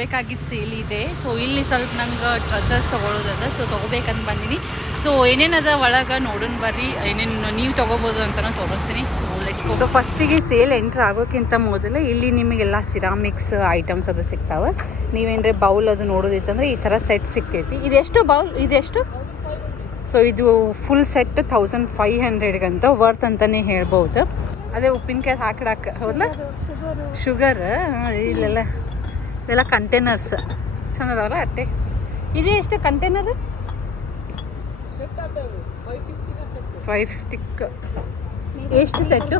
ಬೇಕಾಗಿದ್ದು ಸೇಲ್ ಇದೆ. ಸೊ ಇಲ್ಲಿ ಸ್ವಲ್ಪ ನಂಗೆ ಡ್ರೆಸ್ಸಸ್ ತೊಗೊಳೋದದ, ಸೊ ತೊಗೋಬೇಕಂತ ಬಂದೀನಿ. ಸೊ ಏನೇನದ ಒಳಗೆ ನೋಡೋಣ ಬರ್ರಿ, ಏನೇನು ನೀವು ತೊಗೋಬೋದು ಅಂತಲೂ ತೋರಿಸ್ತೀನಿ. So let's go. ಸೊ ಫಸ್ಟಿಗೆ ಸೇಲ್ ಎಂಟ್ರ್ ಆಗೋಕ್ಕಿಂತ ಮೊದಲು ಇಲ್ಲಿ ನಿಮಗೆಲ್ಲ ಸಿರಾಮಿಕ್ಸ್ ಐಟಮ್ಸ್ ಅದು ಸಿಗ್ತಾವೆ. ನೀವೇನ್ರೆ ಬೌಲ್ ಅದು ನೋಡೋದಿತ್ತಂದ್ರೆ ಈ ಥರ ಸೆಟ್ ಸಿಗ್ತೈತಿ. ಇದೆಷ್ಟು ಬೌಲ್, ಇದೆಷ್ಟು? ಸೊ ಇದು ಫುಲ್ ಸೆಟ್ 1500ಗಂತ ವರ್ತ್ ಅಂತಲೇ ಹೇಳ್ಬೋದು. ಅದೇ ಉಪ್ಪಿನಕಾಯಿ ಹಾಕಿಡಕ್ಕೆ ಹೌದಲ್ಲ, ಶುಗರ್ ಇಲ್ಲೆಲ್ಲ ಇವೆಲ್ಲ ಕಂಟೈನರ್ಸ್ ಚೆನ್ನಾಗದಾವಲ್ಲ ಅಟ್ಟೆ. ಇದು ಎಷ್ಟು ಕಂಟೈನರ್? 550. ಎಷ್ಟು ಸೆಟ್ಟು?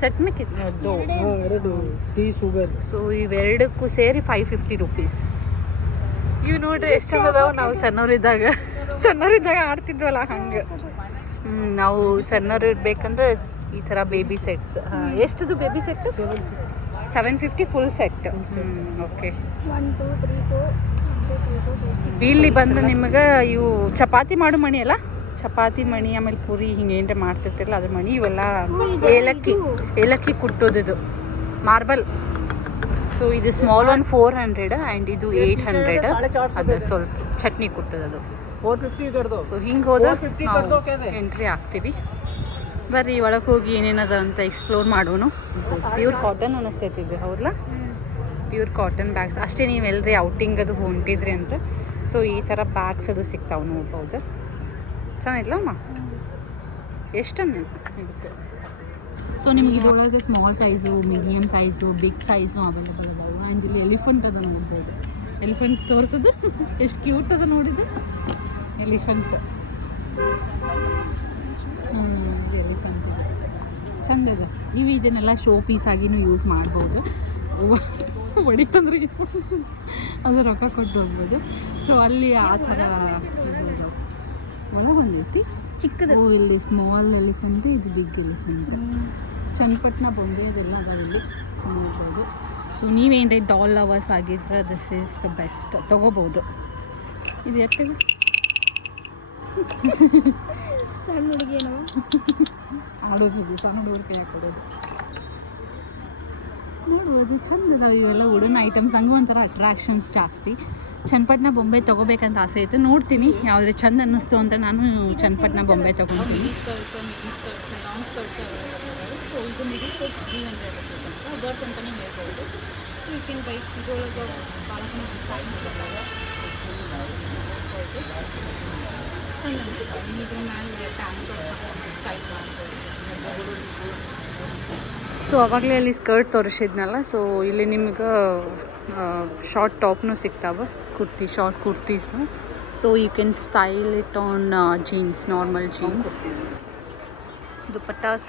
ಸೆಟ್ ಸೊ ಇವೆರಡಕ್ಕೂ ಸೇರಿ 550 ರೂಪೀಸ್. ಇವು ನೋಡ್ರಿ ಎಷ್ಟು ಚಂದದಾವ. ನಾವು ಸಣ್ಣವರಿದ್ದಾಗ ಆಡ್ತಿದ್ವಲ್ಲ ಹಂಗೆ. ನಾವು ಸಣ್ಣವ್ರು ಇರ್ಬೇಕಂದ್ರೆ ಈ ಥರ ಬೇಬಿ ಸೆಟ್ಸ್. ಎಷ್ಟದು baby set? 750 full set. Okay. ಇಲ್ಲಿ ಬಂದು ನಿಮಗೆ ಇವು ಚಪಾತಿ ಮಾಡೋ ಮಣಿ ಅಲ್ಲ, ಚಪಾತಿ ಮಣಿ ಆಮೇಲೆ ಪೂರಿ ಹಿಂಗೆ ಏನಾರ ಮಾಡ್ತಿರ್ತಿರಲ್ಲ ಅದ್ರ ಮಣಿ. ಇವೆಲ್ಲ ಏಲಕ್ಕಿ ಕುಟ್ಟೋದಿದು ಮಾರ್ಬಲ್. ಸೊ ಇದು ಸ್ಮಾಲ್ ಒನ್ 400 ಆ್ಯಂಡ್ ಇದು 800. ಅದು ಸ್ವಲ್ಪ ಚಟ್ನಿ ಕುಟ್ಟೋದು. ಸೊ ಹಿಂಗೆ ಹೋದ್ರೆ ನಾವು ಎಂಟ್ರಿ ಆಗ್ತೀವಿ. ಬರ್ರಿ ಒಳಗೆ ಹೋಗಿ ಏನೇನದ ಅಂತ ಎಕ್ಸ್ಪ್ಲೋರ್ ಮಾಡೋನು. ಪ್ಯೂರ್ ಕಾಟನ್ ಅನ್ನಿಸ್ತೈತಿದೆ ಹೌದಲ್ಲ, ಪ್ಯೂರ್ ಕಾಟನ್ ಬ್ಯಾಗ್ಸ್ ಅಷ್ಟೇ. ನೀವು ಎಲ್ರಿ ಔಟಿಂಗ್ ಅದು ಹೊಂಟಿದ್ರಿ ಅಂದ್ರೆ ಸೊ ಈ ಥರ ಬ್ಯಾಗ್ಸ್ ಅದು ಸಿಗ್ತಾವೆ ನೋಡ್ಬೋದು. ಚೆನ್ನಾಗಿಲ್ಲ ಅಮ್ಮ, ಎಷ್ಟನ್ನು ಇದಕ್ಕೆ. ಸೊ ನಿಮಗೆ ಇದ್ರೊಳಗೆ small size, medium size, big size available ಇದಾವೆ. ಆ್ಯಂಡ್ ಇಲ್ಲಿ ಎಲಿಫೆಂಟ್ ಅದ ನೋಡ್ಬೋದು. ಎಲಿಫೆಂಟ್ ತೋರಿಸೋದು ಎಷ್ಟು ಕ್ಯೂಟ್ ಅದ ನೋಡಿದ್ದು. ಎಲಿಫೆಂಟ್ ಎಲಿಫೆಂಟ್ ಚಂದ ಅದ. ನೀವು ಇದನ್ನೆಲ್ಲ ಶೋ ಪೀಸ್ ಆಗಿನೂ ಯೂಸ್ ಮಾಡ್ಬೋದು. ಹೊಡಿತಂದ್ರೆ ಅದು ರೊಕ್ಕ ಕೊಟ್ಟು ಹೋಗ್ಬೋದು. ಸೊ ಅಲ್ಲಿ ಆ ಥರ ಒಳಗೆ ಬಂದೈತಿ ಚಿಕ್ಕದು. ಇಲ್ಲಿ ಸ್ಮಾಲ್ ಎಲಿಫೆಂಟ್, ಇದು ಬಿಗ್ ಎಲಿಫೆಂಟ್. ಚನ್ನಪಟ್ಟಣ ಬೊಂಬೆ ಅದೆಲ್ಲ ಅದಾವಿಲ್ಲಿ. ಸೊ ನೋಡ್ಬೋದು. ಸೊ ನೀವೇನು ಡಾಲ್ ಲವರ್ಸ್ ಆಗಿದ್ರೆ ದಿಸ್ ಈಸ್ ದ ಬೆಸ್ಟ್, ತೊಗೋಬೋದು. ಇದು ಎಷ್ಟಿದೆ? ಸಣ್ಣ ಹುಡುಗೇನು ಆಡೋದು, ಸಣ್ಣ ಹುಡುಗರು ಕೈ ಹಾಕೊಡೋದು ನೋಡ್ಬೋದು. ಚಂದ ಅದಾವ ಇವೆಲ್ಲ ವುಡನ್ ಐಟಮ್ಸ್. ನಂಗೆ ಒಂಥರ ಅಟ್ರಾಕ್ಷನ್ಸ್ ಜಾಸ್ತಿ. ಚನ್ನಪಟ್ಟಣ ಬೊಂಬೆ ತೊಗೋಬೇಕಂತ ಆಸೆ ಐತೆ. ನೋಡ್ತೀನಿ ಯಾವುದೇ ಚಂದ ಅನ್ನಿಸ್ತು ಅಂತ ನಾನು ಚನ್ನಪಟ್ಟಣ ಬೊಂಬೆ ತೊಗೊಳ್ತೀನಿ. Midi skirts, long skirts available. So ಇದು ಮಿಡಿ ಸ್ಕರ್ಟ್ಸ್ 300 ರೂಪೀಸ್ ಅಂತ ವರ್ತ್ ಅಂತಲೇ ಹೇಳ್ಬೋದು. So you can buy. ಇದರೊಳಗೆ ಭಾಳ ಡಿಸೈನ್ಸ್ ಬರ್ತಾವೆ. ಚಂದ ಅನಿಸ್ತಾವೆ. ನೀವು ಇದ್ರ ಮೇಲೆ ಟ್ಯಾಂಕ್ ಸ್ಟೈಲ್ ಮಾಡ್ಬೋದು. ಸೊ ಅವಾಗಲೇ ಅಲ್ಲಿ ಸ್ಕರ್ಟ್ ತೋರಿಸಿದ್ನಲ್ಲ. ಸೊ ಇಲ್ಲಿ ನಿಮ್ಗೆ ಶಾರ್ಟ್ ಟಾಪ್ನು ಸಿಗ್ತಾವೆ, ಕುರ್ತಿ, ಶಾರ್ಟ್ ಕುರ್ತೀಸ್ನು. So you can style it on jeans, normal jeans. Dupattas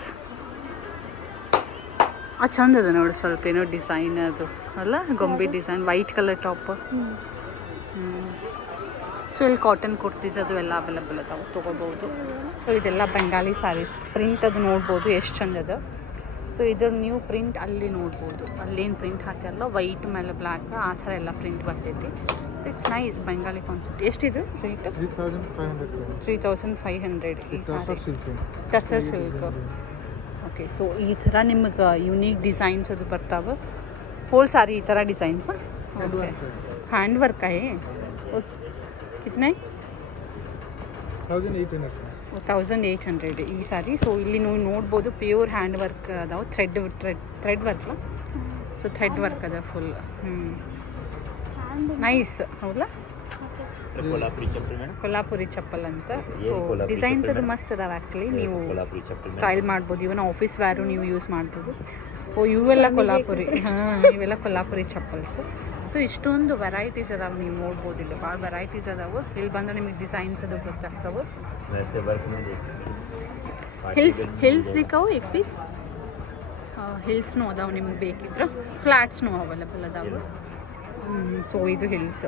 ಚಂದ ಅದ ನೋಡಿ. ಸ್ವಲ್ಪ ಏನೋ ಡಿಸೈನ್ ಅದು ಅಲ್ಲ, ಗೊಂಬೆ design, white colour top. So ಇಲ್ಲಿ ಕಾಟನ್ ಕುರ್ತೀಸ್ ಅದು ಎಲ್ಲ ಅವೈಲೇಬಲ್ ಅದಾವೆ, ತೊಗೋಬೋದು. ಸೊ ಇದೆಲ್ಲ ಬೆಂಗಾಲಿ ಸ್ಯಾರೀಸ್. ಪ್ರಿಂಟ್ ಅದು ನೋಡ್ಬೋದು ಎಷ್ಟು ಚಂದ ಅದ. ಸೊ ಇದ್ರ ನ್ಯೂ ಪ್ರಿಂಟ್ ಅಲ್ಲಿ ನೋಡ್ಬೋದು. ಅಲ್ಲೇನು ಪ್ರಿಂಟ್ ಹಾಕಿರಲ್ಲ, ವೈಟ್ ಮೇಲೆ ಬ್ಲ್ಯಾಕ್ ಆ ಥರ ಎಲ್ಲ ಪ್ರಿಂಟ್ ಬರ್ತೈತಿ. So it's nice Bengali concept. ಎಷ್ಟಿದು ರೇಟ್? 3500 ಈ sari. Tussar silk. Okay. So ಈ ಥರ ನಿಮಗೆ ಯುನೀಕ್ ಡಿಸೈನ್ಸ್ ಅದು ಬರ್ತಾವೆ. ಹೋಲ್ ಸಾರಿ ಈ ಥರ ಡಿಸೈನ್ಸ್. ಓಕೆ. ಹ್ಯಾಂಡ್ ವರ್ಕ್ है कितना है? 1800 ಈ ಸಾರಿ. ಸೊ ಇಲ್ಲಿ ನೀವು ನೋಡ್ಬೋದು ಪ್ಯೂರ್ ಹ್ಯಾಂಡ್ ವರ್ಕ್ ಅದಾವೆ. Thread work. So thread work ಅದ ಫುಲ್. ನೈಸ್ ಹೌದಾ? ಕೊಲ್ಲಾಪುರಿ ಚಪ್ಪಲ್ ಅಂತ. ಸೊ ಡಿಸೈನ್ಸ್ ಅದು ಮಸ್ತ್ ಅದಾವೆ ಆ್ಯಕ್ಚುಲಿ. ನೀವು ಸ್ಟೈಲ್ ಮಾಡ್ಬೋದು. ಇವನ್ ಆಫೀಸ್ ವೇರು ನೀವು ಯೂಸ್ ಮಾಡ್ಬೋದು. ಇವೆಲ್ಲ ಕೊಲ್ಲಾಪುರಿ. ಇವೆಲ್ಲ ಕೊಲ್ಲಾಪುರಿ ಚಪ್ಪಲ್ಸ್. ಸೊ ಇಷ್ಟೊಂದು ವೆರೈಟೀಸ್ ಅದಾವೆ, ನೀವು ನೋಡ್ಬೋದು. ಇಲ್ಲಿ ಭಾಳ ವೆರೈಟೀಸ್ ಅದಾವೆ. ಇಲ್ಲಿ ಬಂದರೆ ನಿಮಗೆ ಡಿಸೈನ್ಸ್ ಅದು ಗೊತ್ತಾಗ್ತಾವೆ. ಹಿಲ್ಸ್ ದಿಕ್ಕಾವು एक पीस ಹಿಲ್ಸ್ನೂ ಅದಾವೆ ನಿಮಗೆ ಬೇಕಿದ್ರೆ. ಫ್ಲ್ಯಾಟ್ಸ್ನೂ ಅವೈಲೇಬಲ್ ಅದಾವೆ. ಸೊ ಇದು ಹಿಲ್ಸ್.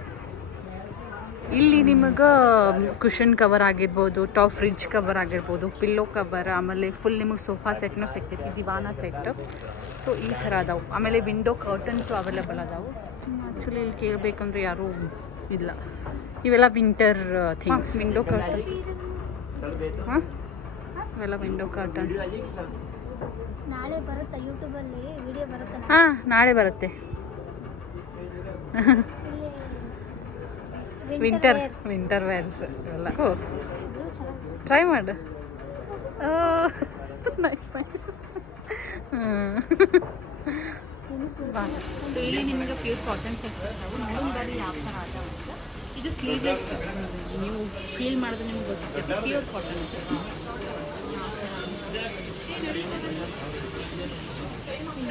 ಇಲ್ಲಿ ನಿಮಗೆ ಕುಷನ್ ಕವರ್ ಆಗಿರ್ಬೋದು, ಟಾಪ್ ಫ್ರಿಡ್ಜ್ ಕವರ್ ಆಗಿರ್ಬೋದು, ಪಿಲ್ಲೋ ಕವರ್, ಆಮೇಲೆ ಫುಲ್ ನಿಮಗೆ ಸೋಫಾ ಸೆಟ್ನೂ ಸಿಗ್ತೈತಿ, ದಿವಾನ ಸೆಟ್. ಸೊ ಈ ಥರ ಅದಾವೆ. ಆಮೇಲೆ ವಿಂಡೋ ಕರ್ಟನ್ಸು ಅವೈಲೇಬಲ್ ಅದಾವೆ. ಆ್ಯಕ್ಚುಲಿ ಇಲ್ಲಿ ಕೇಳಬೇಕಂದ್ರೆ ಯಾರೂ ಇಲ್ಲ. ಇವೆಲ್ಲ ವಿಂಟರ್ ಥಿಂಗ್ಸ್. Window curtain. ಹಾಂ, ಇವೆಲ್ಲ ವಿಂಡೋ ಕರ್ಟನ್. ನಾಳೆ ಬರುತ್ತೆ ಯೂಟ್ಯೂಬಲ್ಲಿ ವಿಡಿಯೋ ಬರುತ್ತೆ. ಹಾಂ, ನಾಳೆ ಬರುತ್ತೆ. ವಿಂಟರ್ ವೇರ್ಸ್ ಇವೆಲ್ಲ ಟ್ರೈ ಮಾಡು. Nice nice. ಸೊ ಇಲ್ಲಿ ನಿಮಗೆ ಪ್ಯೂರ್ ಕಾಟನ್ ಸೆಟ್ ಬರ್ತಾವೆ. ನೋಡೋಣ ಯಾವ ಥರ ಆಟ ಅಂತ. ಇದು ಸ್ಲೀವ್ಲೆಸ್, ನೀವು ಫೀಲ್ ಮಾಡಿದ್ರೆ ನಿಮ್ಗೆ ಗೊತ್ತಾಗುತ್ತೆ ಪ್ಯೂರ್ ಕಾಟನ್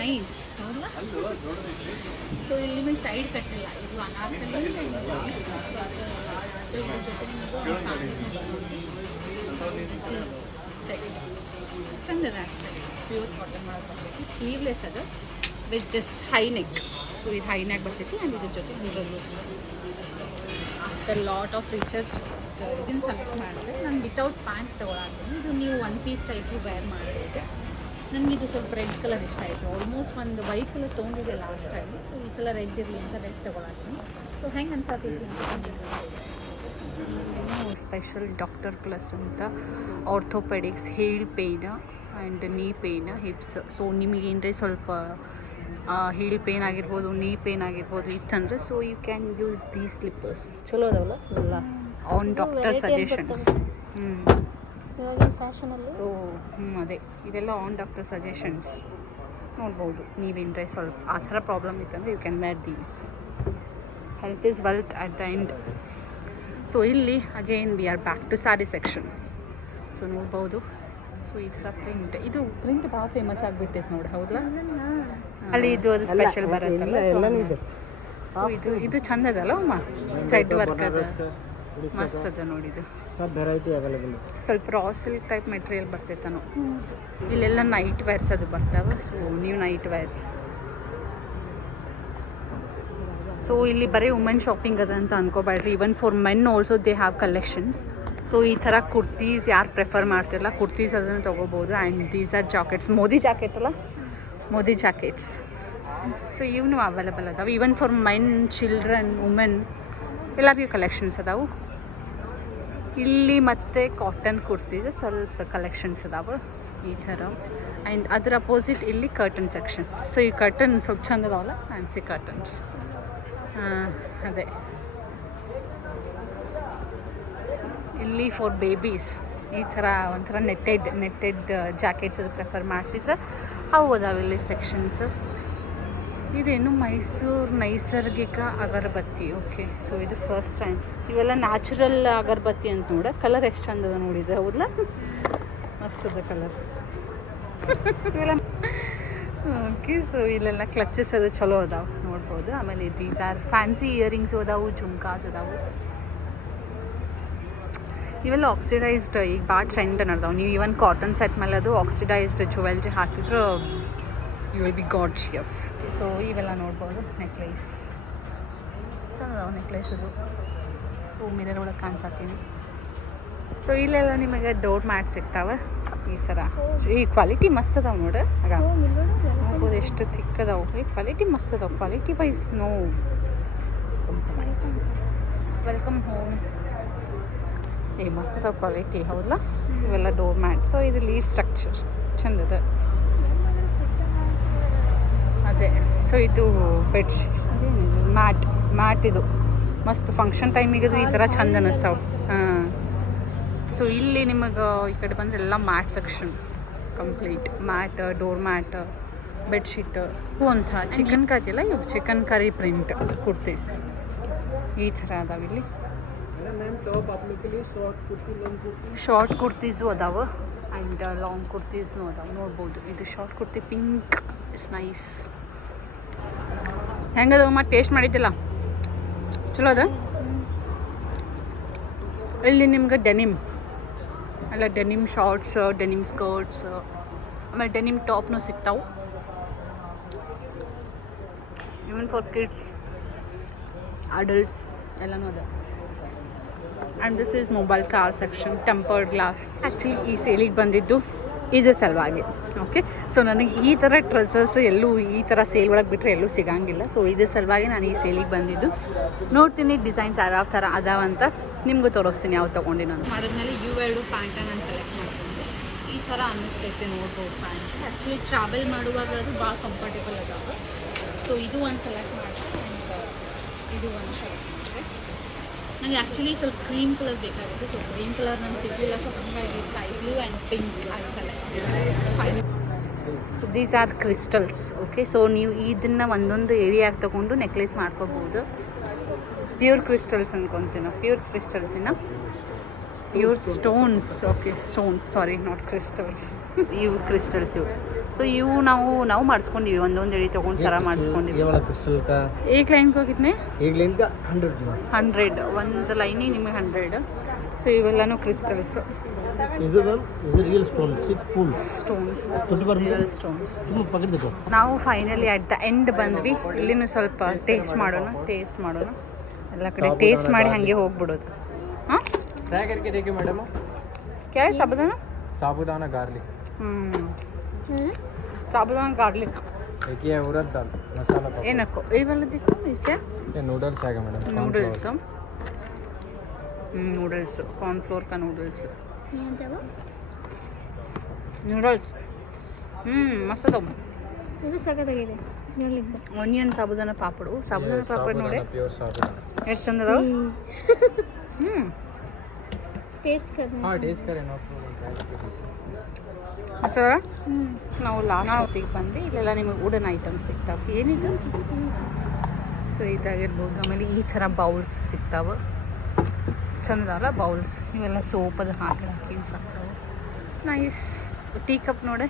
ನೈಸ್ ಹೌದಾ. ಸೊ ಇಲ್ಲಿ ನಿಮಗೆ ಸೈಡ್ ಕಟ್ಟಿಲ್ಲ, ಇದು ಅನಾರ್ಕಲಿ. ಚಂದದ ಆ್ಯಕ್ಚುಲಿ ಪ್ಯೂರ್ ಕಾಟನ್ ಮಾಡೋದು ಬರ್ತೈತಿ. ಸ್ಲೀವ್ಲೆಸ್ ಅದು with this high neck. So ಇದು ಹೈ ನೆಕ್ ಬರ್ತೈತಿ ಆ್ಯಂಡ್ ಇದ್ರ ಜೊತೆ loose. After lot of features ಇದನ್ನು ಸೆಲೆಕ್ಟ್ ಮಾಡಿದ್ರೆ ನಾನು ವಿತೌಟ್ ಪ್ಯಾಂಟ್ ತೊಗೊಳತ್ತೀನಿ. ಇದು ನೀವು ಒನ್ ಪೀಸ್ ಟೈಪು ವೇರ್ ಮಾಡ್ಬೋದು. ನನಗಿದು ಸ್ವಲ್ಪ ರೆಡ್ ಕಲರ್ ಇಷ್ಟ ಆಯಿತು. ಆಲ್ಮೋಸ್ಟ್ ಒಂದು ವೈಟ್ ಕಲರ್ ತೊಗೊಂಡಿದೆ ಲಾಸ್ಟ್ ಟೈಮ್. ಸೊ ಈ ಸಲ ರೆಡ್ ಇರಲಿ ಅಂತ ರೆಡ್ ತೊಗೊಳತ್ತೀನಿ. ಸೊ ಹೆಂಗೆ ಅನ್ಸತ್ತೈತಿ ಅಂತ ಸ್ಪೆಷಲ್ ಡಾಕ್ಟರ್ ಪ್ಲಸ್ ಅಂತ orthopaedics, heel pain and knee pain, hips. So ನಿಮಗೇನರೆ ಸ್ವಲ್ಪ ಹೀಲ್ ಪೇನ್ ಆಗಿರ್ಬೋದು, ನೀ ಪೇನ್ ಆಗಿರ್ಬೋದು ಇತ್ತಂದರೆ so you can use these slippers. ಚಲೋ ಅದಾವಲ್ಲ ಇವೆಲ್ಲ ಆನ್ ಡಾಕ್ಟರ್ ಸಜೆಷನ್ಸ್. ಸೊ ಅದೇ ಇದೆಲ್ಲ ಆನ್ ಡಾಕ್ಟರ್ ಸಜೆಷನ್ಸ್ ನೋಡ್ಬೋದು. ನೀವೇನರೆ ಸ್ವಲ್ಪ ಆ ಥರ ಪ್ರಾಬ್ಲಮ್ ಇತ್ತಂದರೆ you can wear these. Health is wealth at the end. So ಇಲ್ಲಿ again we are back to sari section. So ನೋಡ್ಬೋದು. ಸೊ ಈ ಥರ ಇದು ಪ್ರಿಂಟ್ ಭಾಳ ಫೇಮಸ್ ಆಗಿಬಿಟ್ಟೈತೆ ನೋಡಿ. ಹೌದಾ, ಅಲ್ಲಿ ಇದು ಅದು ಸ್ಪೆಷಲ್ ಬರುತ್ತಲ್ಲ. ಸೊ ಇದು ಚಂದ ಅದಲ್ಲ ಅಮ್ಮ, ಥ್ರೆಡ್ ವರ್ಕ್ ಅದ ಮಸ್ತ್ ಅದ ನೋಡಿದು. ಸ್ವಲ್ಪ ರಾ ಸಿಲ್ಕ್ ಟೈಪ್ ಮೆಟೀರಿಯಲ್ ಬರ್ತೈತನೋ. ಇಲ್ಲೆಲ್ಲ ನೈಟ್ ವೇರ್ಸ್ ಅದು ಬರ್ತಾವೆ. ಸೊ ನೀವು ನೈಟ್ ವೇರ್. ಸೊ ಇಲ್ಲಿ ಬರೀ ವುಮೆನ್ ಶಾಪಿಂಗ್ ಅದ ಅಂತ ಅನ್ಕೋಬೇಡ್ರಿ. Even for men also they have collections. So ಈ ಥರ ಕುರ್ತೀಸ್ ಯಾರು ಪ್ರಿಫರ್ ಮಾಡ್ತಿರಲ್ಲ, ಕುರ್ತೀಸ್ ಅದನ್ನು ತೊಗೋಬೋದು. And these are jackets, Modi jacket ಅಲ್ಲ, ಮೋದಿ ಜಾಕೆಟ್ಸ್. ಸೊ ಇವನು ಅವೈಲೇಬಲ್ ಅದಾವೆ. Even for men, children, women ಎಲ್ಲರಿಗೂ ಕಲೆಕ್ಷನ್ಸ್ ಅದಾವೆ ಇಲ್ಲಿ. ಮತ್ತು ಕಾಟನ್ ಕುರ್ತೀಸ್ ಸ್ವಲ್ಪ ಕಲೆಕ್ಷನ್ಸ್ ಅದಾವೆ ಈ ಥರ. ಆ್ಯಂಡ್ ಅದ್ರ ಅಪೋಸಿಟ್ ಇಲ್ಲಿ ಕರ್ಟನ್ ಸೆಕ್ಷನ್. ಸೊ ಈ ಕರ್ಟನ್ ಸ್ವಲ್ಪ ಚಂದ ಅದಾವಲ್ಲ, ಫ್ಯಾನ್ಸಿ ಕರ್ಟನ್ಸ್. ಅದೇ ಇಲ್ಲಿ ಫಾರ್ ಬೇಬೀಸ್ ಈ ಥರ ಒಂಥರ ನೆಟ್ಟೆಡ್ ಜಾಕೆಟ್ಸ್ ಅದು ಪ್ರಿಫರ್ ಮಾಡ್ತಿದ್ರೆ ಅವು ಅದಾವೆ ಇಲ್ಲಿ ಸೆಕ್ಷನ್ಸ್. ಇದೇನು ಮೈಸೂರು ನೈಸರ್ಗಿಕ ಅಗರಬತ್ತಿ. ಓಕೆ, ಸೊ ಇದು ಫಸ್ಟ್ ಟೈಮ್. ಇವೆಲ್ಲ ನ್ಯಾಚುರಲ್ ಅಗರಬತ್ತಿ ಅಂತ ನೋಡ. ಕಲರ್ ಎಷ್ಟು ಚಂದ ಅದ ನೋಡಿದ್ರೆ, ಹೌದಲ್ಲ, ಮಸ್ತ್ ಅದ ಕಲರ್ ಇವೆಲ್ಲ. ಓಕೆ, ಸೊ ಇಲ್ಲೆಲ್ಲ ಕ್ಲಚಸ್ ಅದು ಚಲೋ ಅದಾವೆ ನೋಡ್ಬೋದು. ಆಮೇಲೆ ದೀಸ್ ಆರ್ ಫ್ಯಾನ್ಸಿ ಇಯರಿಂಗ್ಸು ಅದಾವು, ಜುಮ್ಕಾಸ್ ಅದಾವು. ಇವೆಲ್ಲ ಆಕ್ಸಿಡೈಸ್ಡ್ ಈಗ ಭಾಳ ಟ್ರೆಂಡ್ ಅನ್ನೋದಾವೆ. ನೀವು ಈವನ್ ಕಾಟನ್ ಸೆಟ್ ಮೇಲೆ ಅದು ಆಕ್ಸಿಡೈಸ್ಡ್ ಜ್ಯುವೆಲ್ರಿ ಹಾಕಿದ್ರೆ you will be gorgeous. So ಇವೆಲ್ಲ ನೋಡ್ಬೋದು. ನೆಕ್ಲೇಸ್ ಚೆನ್ನಾಗದಾವೆ ನೆಕ್ಲೇಸ್ ಅದು. ಮಿರರ್ ಒಳಗೆ ಕಾಣಿಸತ್ತೀನಿ. ಸೊ ಇಲ್ಲೆಲ್ಲ ನಿಮಗೆ ಡೋರ್ ಮ್ಯಾಟ್ ಸಿಗ್ತಾವೆ ಈ ಥರ. ಈ ಕ್ವಾಲಿಟಿ ಮಸ್ತ್ ಅದಾವೆ ನೋಡಿ. ಆಗ ನೋಡ್ಬೋದು ಎಷ್ಟು ಥಿಕ್ ಅದಾವೆ. ಈ ಕ್ವಾಲಿಟಿ ಮಸ್ತ್ ಅದಾವೆ. Quality wise no welcome home. ಮಸ್ತ್ ಅದಾವೆ ಕ್ವಾಲಿಟಿ, ಹೌದಲ್ಲ. ಇವೆಲ್ಲ ಡೋರ್ ಮ್ಯಾಟ್. ಸೊ ಇದು ಲೀಡ್ ಸ್ಟ್ರಕ್ಚರ್ ಚಂದದ. ಅದೇ ಸೊ ಇದು ಬೆಡ್ಶೀಟ್, ಅದೇನಿದು ಮ್ಯಾಟ್ ಇದು ಮಸ್ತ್ ಫಂಕ್ಷನ್ ಟೈಮಿಗೆ ಈ ಥರ ಚಂದ ಅನ್ನಿಸ್ತಾವೆ. ಸೊ ಇಲ್ಲಿ ನಿಮಗೆ ಈ ಕಡೆ ಬಂದರೆ ಎಲ್ಲ mat section complete. Mat, door mat, bedsheet. ಒಂಥರ ಚಿಕನ್ ಕರಿ ಇಲ್ಲ, ಇವು ಚಿಕನ್ ಕರಿ ಪ್ರಿಂಟ್ ಕುರ್ತೀಸ್ ಈ ಥರ ಅದಾವೆ ಇಲ್ಲಿ. ಶಾರ್ಟ್ ಕುರ್ತೀಸು ಅದಾವೆ ಆ್ಯಂಡ್ ಲಾಂಗ್ ಕುರ್ತೀಸ್ನೂ ಅದಾವೆ ನೋಡ್ಬೋದು. ಇದು short kurti pink it's nice. ಹೆಂಗದಮ್ಮ, ಟೇಸ್ಟ್ ಮಾಡಿದ್ದಿಲ್ಲ, ಚಲೋ ಅದ. ಇಲ್ಲಿ ನಿಮ್ಗೆ ಡೆನಿಮ್ ಅಲ್ಲ, ಡೆನಿಮ್ ಶಾರ್ಟ್ಸ್, ಡೆನಿಮ್ ಸ್ಕರ್ಟ್ಸ್, ಆಮೇಲೆ ಡೆನಿಮ್ ಟಾಪ್ನೂ ಸಿಗ್ತಾವೆ. ಇವನ್ ಫಾರ್ ಕಿಡ್ಸ್, ಅಡಲ್ಟ್ಸ್ ಎಲ್ಲನೂ ಅದ. And this is mobile car section, tempered glass. Actually ಈ ಸೇಲಿಗೆ ಬಂದಿದ್ದು ಇದ್ರ ಸಲುವಾಗಿ. ಓಕೆ, ಸೊ ನನಗೆ ಈ ಥರ ಡ್ರೆಸ್ಸಸ್ ಎಲ್ಲೂ ಈ ಥರ ಸೇಲ್ ಒಳಗೆ ಬಿಟ್ಟರೆ ಎಲ್ಲೂ ಸಿಗೋಂಗಿಲ್ಲ. ಸೊ ಇದ್ರ ಸಲುವಾಗಿ ನಾನು ಈ ಸೇಲಿಗೆ ಬಂದಿದ್ದು. ನೋಡ್ತೀನಿ ಡಿಸೈನ್ಸ್ ಯಾವ್ಯಾವ ಥರ ಅದಾವಂತ ನಿಮಗೂ ತೋರಿಸ್ತೀನಿ ಯಾವ್ದು ತೊಗೊಂಡು. ನಾನು ಮಾಡಿದ್ಮೇಲೆ ಇವೆರಡು ಪ್ಯಾಂಟ ನಾನು ಸೆಲೆಕ್ಟ್ ಮಾಡ್ಕೊಂಡೆ. ಈ ಥರ ಅನ್ನಿಸ್ತೈತೆ ನೋಡ್ಬೋದು ಪ್ಯಾಂಟ್. ಆ್ಯಕ್ಚುಲಿ ಟ್ರಾವೆಲ್ ಮಾಡುವಾಗ ಅದು ಭಾಳ ಕಂಫರ್ಟೇಬಲ್ ಅದಾವೆ. ಸೊ ಇದು ಒಂದು ಸೆಲೆಕ್ಟ್ ಮಾಡಿ ಇದು ಒಂದು ನನಗೆ ಆ್ಯಕ್ಚುಲಿ ಸ್ವಲ್ಪ ಕ್ರೀಮ್ ಕಲರ್ ಬೇಕಾಗಿತ್ತು. ಸೊ ಕ್ರೀಮ್ ಕಲರ್ ನಂಗೆ ಸಿಗಲಿಲ್ಲ. ಸೊ ಹಾಗಾಗಿ sky blue and pink I select. So these are crystals. Okay, so ನೀವು ಇದನ್ನು ಒಂದೊಂದು ಏರಿಯಾಗಿ ತೊಗೊಂಡು ನೆಕ್ಲೆಸ್ ಮಾಡ್ಕೋಬೋದು. ಪ್ಯೂರ್ ಕ್ರಿಸ್ಟಲ್ಸ್ ಅನ್ಕೊತೀನಿ. ಪ್ಯೂರ್ ಕ್ರಿಸ್ಟಲ್ಸಿನ pure stones. Okay, stones, sorry, not crystals. ಇವು ಕ್ರಿಸ್ಟಲ್ಸ್ ಇವು. ಸೊ ಇವು ನಾವು ಮಾಡಿಸ್ಕೊಂಡಿವಿ. ಒಂದೊಂದು ಎಳೆ ತೊಗೊಂಡು ಸರ ಮಾಡಿಸ್ಕೊಂಡಿವಿ. ಏಕ್ ಲೈನ್ಗೆ ಹೋಗಿದ್ನೆ 100 ಒಂದು ಲೈನಿಗೆ ನಿಮಗೆ 100. ಸೊ ಇವೆಲ್ಲನೂ ಕ್ರಿಸ್ಟಲ್ಸು. ಸ್ಟೋನ್ಸ್. ನಾವು ಫೈನಲಿ ಅಟ್ ದ ಎಂಡ್ ಬಂದ್ವಿ. ಇಲ್ಲಿನೂ ಸ್ವಲ್ಪ ಟೇಸ್ಟ್ ಮಾಡೋಣ. ಎಲ್ಲ ಕಡೆ ಟೇಸ್ಟ್ ಮಾಡಿ ಹಾಗೆ ಹೋಗ್ಬಿಡೋದು. ಹಾಂ, क्या है? साबुदाना गार्लिक. साबुदाना गार्लिक. एक ये उड़द दाल मसाला पापड़. ये नको, ये वाला देखो. ये क्या? ये नूडल्स आएगा मैडम. नूडल्स कॉर्नफ्लोर का नूडल्स. मस्त ಅದು. ಇದು ಸಗದಾಗಿದೆ. ಆನಿಯನ್ ಸಾಬುದಾನ ಪಾಪಡು. ಸಾಬುದಾನ ಪಾಪಡ್ ನೋಡಿ प्योर साबुदाना. ಎಷ್ಟು ಚಂದ ಅದಾವ. ಟೇಸ್ಟ್ ಕರ್ನ. हां टेस्ट करें नो प्रॉब्लम. ಸರ್ ನಾವು ಲಾಸ್ಟ್ ಶಾಪಿಗೆ ಬಂದ್ವಿ. ಇಲ್ಲೆಲ್ಲ ನಿಮಗೆ ವುಡನ್ ಐಟಮ್ಸ್ ಸಿಗ್ತಾವೆ. ಏನಿದು? ಸೊ ಇದಾಗಿರ್ಬೋದು. ಆಮೇಲೆ ಈ ಥರ ಬೌಲ್ಸ್ ಸಿಗ್ತಾವೆ. ಚಂದದಲ್ಲ ಬೌಲ್ಸ್. ಇವೆಲ್ಲ ಸೋಪದ ಹಾಕಿ ಯೂಸ್ ಆಗ್ತಾವೆ. ನೈಸ್. ಟೀ ಕಪ್ ನೋಡಿ,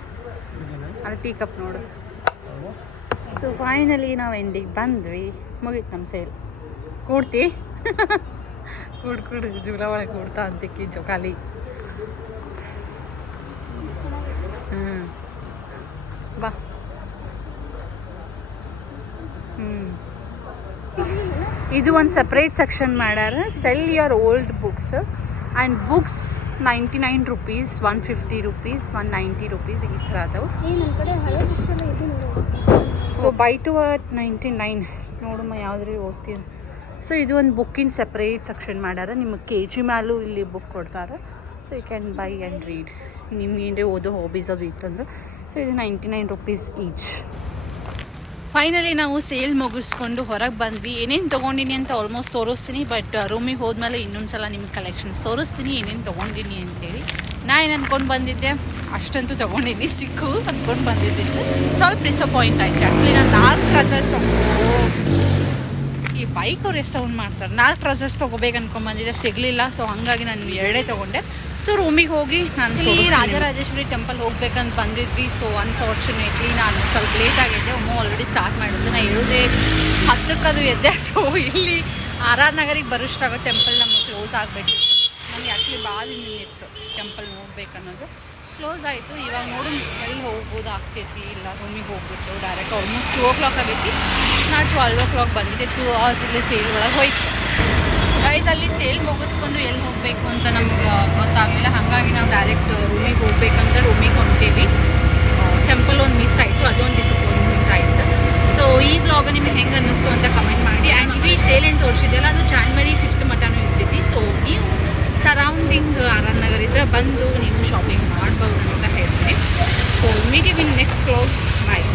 ಅದು ಟೀ ಕಪ್ ನೋಡು. ಸೊ ಫೈನಲಿ ನಾವು ಎಂಡಿಗೆ ಬಂದ್ವಿ. ಮುಗೀತು ನಮ್ಮ ಸೇಲ್. ಕೂಡ್ತಿ ಕೂಡು ಜೂಲ ಒಳಗೆ ಕೂಡ್ತಾ ಅಂತಿಕ್ಕಿ ಜೋಕಾಲಿ. ಬಾ. ಇದು ಒಂದು ಸಪ್ರೇಟ್ ಸೆಕ್ಷನ್ ಮಾಡ್ಯಾರ. Cell your old books and books 99 rupees, 150 rupees, 190 rupees ಈ ಥರ ಅದಾವೆ. ನಮ್ಮ ಕಡೆ ಹಳೆ ಬುಕ್ಸ್ ಎಲ್ಲ ಇದೆ ನೋಡಿ. ಸೊ ಬೈ ಟು 99 ನೋಡಮ್ಮ ಯಾವ್ದ್ರಿ ಓದ್ತೀನಿ. ಸೊ ಇದು ಒಂದು ಬುಕ್ಕಿನ ಸಪ್ರೇಟ್ ಸೆಕ್ಷನ್ ಮಾಡ್ಯಾರ. ನಿಮಗೆ KG ಮ್ಯಾಲೂ ಇಲ್ಲಿ ಬುಕ್ ಕೊಡ್ತಾರೆ. So you can buy and read. ನಿಮ್ಗೆ ಏನ್ರಿ ಓದೋ ಹಾಬೀಸ್ ಅದು ಇತ್ತಂದ್ರೆ. ಸೊ ಇದು 99 ರೂಪೀಸ್ ಈಚ್. ಫೈನಲಿ ನಾವು ಸೇಲ್ ಮುಗಿಸ್ಕೊಂಡು ಹೊರಗೆ ಬಂದ್ವಿ. ಏನೇನು ತೊಗೊಂಡಿನಿ ಅಂತ ಆಲ್ಮೋಸ್ಟ್ ತೋರಿಸ್ತೀನಿ. ಬಟ್ ರೂಮಿಗೆ ಹೋದ್ಮೇಲೆ ಇನ್ನೊಂದು ಸಲ ನಿಮ್ಗೆ ಕಲೆಕ್ಷನ್ಸ್ ತೋರಿಸ್ತೀನಿ ಏನೇನು ತೊಗೊಂಡಿನಿ ಅಂತೇಳಿ. ನಾ ಏನು ಅಂದ್ಕೊಂಡು ಬಂದಿದ್ದೆ ಅಷ್ಟಂತೂ ತೊಗೊಂಡಿನಿ. ಸಿಕ್ಕು ಅಂದ್ಕೊಂಡು ಬಂದಿದ್ದೆ. ಸ್ವಲ್ಪ ಡಿಸಪಾಯಿಂಟ್ ಆಯ್ತು. ಆ್ಯಕ್ಚುಲಿ ನಾನು 4 ಡ್ರೆಸ್ಸಸ್ ಈ ಬೈಕ್ ಅವ್ರು ಎಷ್ಟು ಸೌಂಡ್ ಮಾಡ್ತಾರೆ. 4 ಡ್ರೆಸ್ಸಸ್ ತೊಗೋಬೇಕು ಅನ್ಕೊಂಡ್ಬಂದಿದ್ದೆ, ಸಿಗಲಿಲ್ಲ. ಸೊ ಹಾಗಾಗಿ ನಾನು 2 ತೊಗೊಂಡೆ. ಸೊ ರೂಮಿಗೆ ಹೋಗಿ ನಾನು ರಾಜರಾಜೇಶ್ವರಿ ಟೆಂಪಲ್ ಹೋಗ್ಬೇಕಂತ ಬಂದಿದ್ವಿ. ಸೊ ಅನ್ಫಾರ್ಚುನೇಟ್ಲಿ ನಾನು ಸ್ವಲ್ಪ ಲೇಟ್ ಆಗಿದ್ದೆ. ಆಲ್ರೆಡಿ ಸ್ಟಾರ್ಟ್ ಮಾಡಿದ್ದೆ. ನಾನು ಹೇಳೋದೇ 10ಕ್ಕದು ಎದ್ದೆ. ಸೊ ಇಲ್ಲಿ RR ನಗರಿಗೆ ಬರೋಷ್ಟಾಗ ಟೆಂಪಲ್ ನಮಗೆ ಕ್ಲೋಸ್ ಆಗಬೇಕಿತ್ತು. ನನಗೆ ಆ್ಯಕ್ಚುಲಿ ಭಾಳ ಇತ್ತು ಟೆಂಪಲ್ ನೋಡ್ಬೇಕನ್ನೋದು. ಕ್ಲೋಸ್ ಆಯಿತು. ಇವಾಗ ನೋಡು ಎಲ್ಲಿ ಹೋಗ್ಬೋದು ಆಗ್ತೈತಿ. ಇಲ್ಲ ರೂಮಿಗೆ ಹೋಗ್ಬಿಟ್ಟು ಡೈರೆಕ್ಟ್ ಆಲ್ಮೋಸ್ಟ್ 2 o'clock ಆಗೈತಿ. ನಾನು 12 o'clock ಬಂದಿದ್ದೆ. 2 hours ಇಲ್ಲಿ ಸೇಲ್ ಒಳಗೆ ಹೋಯ್ತು. ಗೈಸ್ ಅಲ್ಲಿ ಸೇಲ್ ಮುಗಿಸ್ಕೊಂಡು ಎಲ್ಲಿ ಹೋಗಬೇಕು ಅಂತ ನಮಗೆ ಗೊತ್ತಾಗಲಿಲ್ಲ. ಹಾಗಾಗಿ ನಾವು ಡೈರೆಕ್ಟ್ ರೂಮಿಗೆ ಹೋಗ್ಬೇಕಂತ ರೂಮಿಗೆ ಹೊಂಟೀವಿ. ಟೆಂಪಲ್ ಒಂದು ಮಿಸ್ ಆಯಿತು. ಅದೊಂದು ಡಿಸಪಾಯಿಂಟ್ಮೆಂಟ್ ಆಯಿತು. ಸೊ ಈ ವ್ಲಾಗ್ ನಿಮಗೆ ಹೆಂಗೆ ಅನ್ನಿಸ್ತು ಅಂತ ಕಮೆಂಟ್ ಮಾಡಿ. ಆ್ಯಂಡ್ ಇದು ಈ ಸೇಲ್ ಏನು ತೋರಿಸಿದೆಯಲ್ಲ ಅದು January 5th ಮಟನೂ ಇರ್ತೈತಿ. ಸೊ ನೀವು ಸರೌಂಡಿಂಗ್ RR ನಗರ ಇದ್ರೆ ಬಂದು ನೀವು ಶಾಪಿಂಗ್ ಮಾಡ್ಬೋದು ಅಂತ ಹೇಳ್ತೀನಿ. So meet you in next vlog. Bye.